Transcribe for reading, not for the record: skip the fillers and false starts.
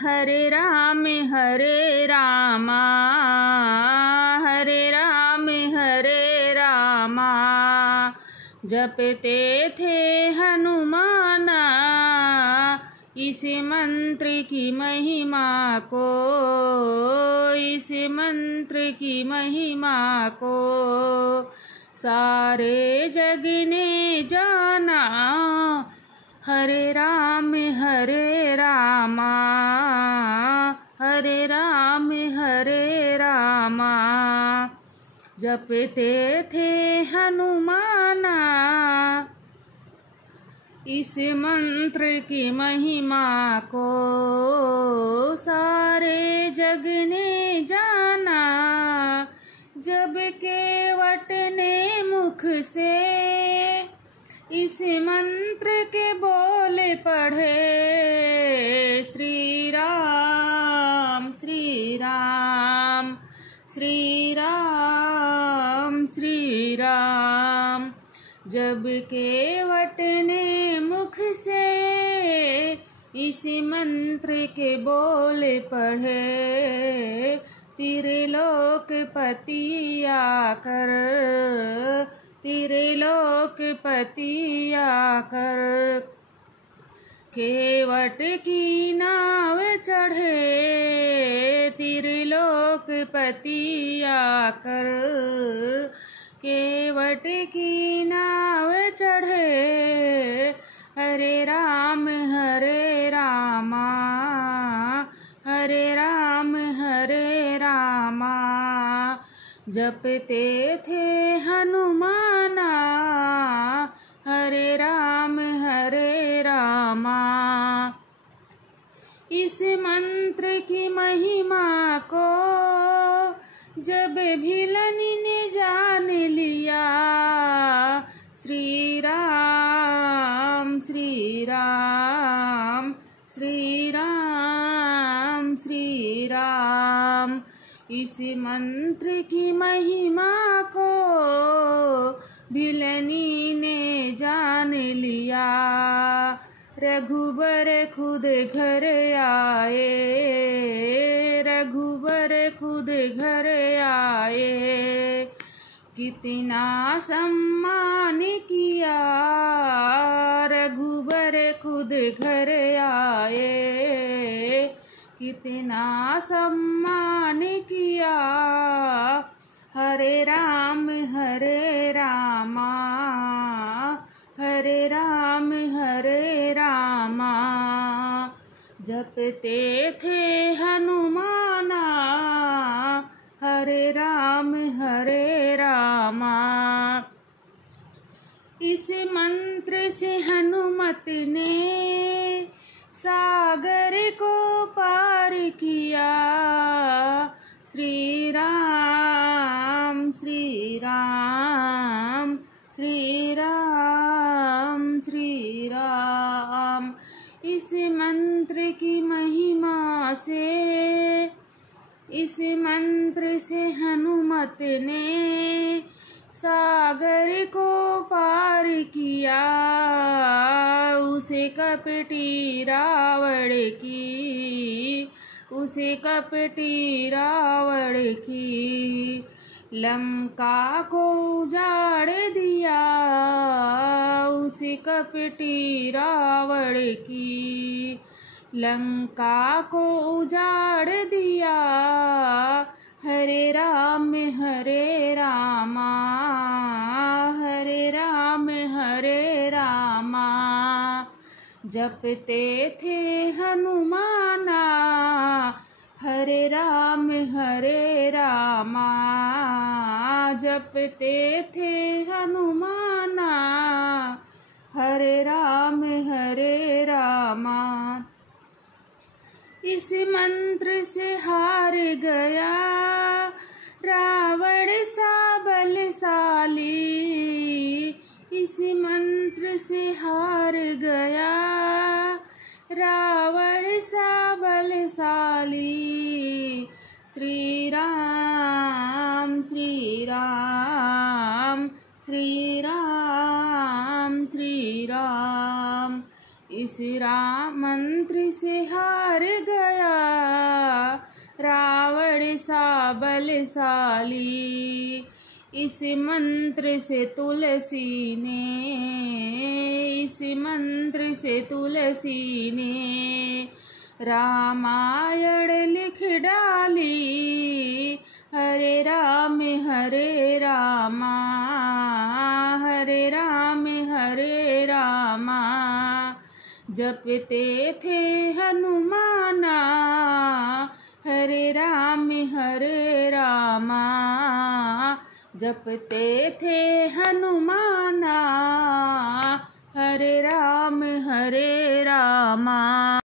हरे राम हरे रामा, हरे राम हरे रामा। जपते थे हनुमाना इस मंत्र की महिमा को, इस मंत्र की महिमा को सारे जग ने जाना। हरे राम रामा, हरे राम रामा। जपते थे हनुमाना इस मंत्र की महिमा को सारे जग ने जाना। जब केवट ने मुख से इस मंत्र के बोले पढ़े, श्री राम श्री राम श्री राम श्री राम। जब केवट ने मुख से इस मंत्र के बोले पढ़े, त्रिलोकपति आकर, त्रिलोकपति आकर केवट की नाव चढ़े, त्रिलोकपति आकर केवट की नाव चढ़े। हरे रामा, हरे रामा। जपते थे हनुमाना हरे रामा। इस मंत्र की महिमा को जब भिलनी ने जान लिया, श्री राम श्री राम श्री राम श्री राम। इस मंत्र की महिमा को भिलनी ने जान लिया। रघुबर खुद घर आए, रघुबर खुद घर आए। कितना सम्मान किया, रघुबर खुद घर आए। कितना सम्मान किया। हरे रामा, हरे रामा। जपते थे हनुमाना हरे रामा। इस मंत्र से हनुमत ने सागर को पार किया। श्री राम श्री राम श्री राम श्री राम। इस मंत्र की महिमा से, इस मंत्र से हनुमत ने सागर को पार किया। उसे कपटी रावण की, उसे कपटी रावण की लंका को उजाड़ दिया। उसे कपटी रावण की लंका को उजाड़ दिया। हरे रामा, हरे रामा। जपते थे हनुमाना हरे रामा। जपते थे हनुमाना हरे रामा। इस मंत्र से हार गया रावण सा बलशाली। इस मंत्र से हार गया रावण सा बलशाली। श्री राम श्री राम श्री राम श्री राम। इस राम मंत्र से हार गया रावण सा बलशाली। इस मंत्र से तुलसी ने रामायण लिख डाली। हरे राम हरे रामा जपते थे हनुमाना। हरे रामा जपते थे हनुमाना। हरे रामा।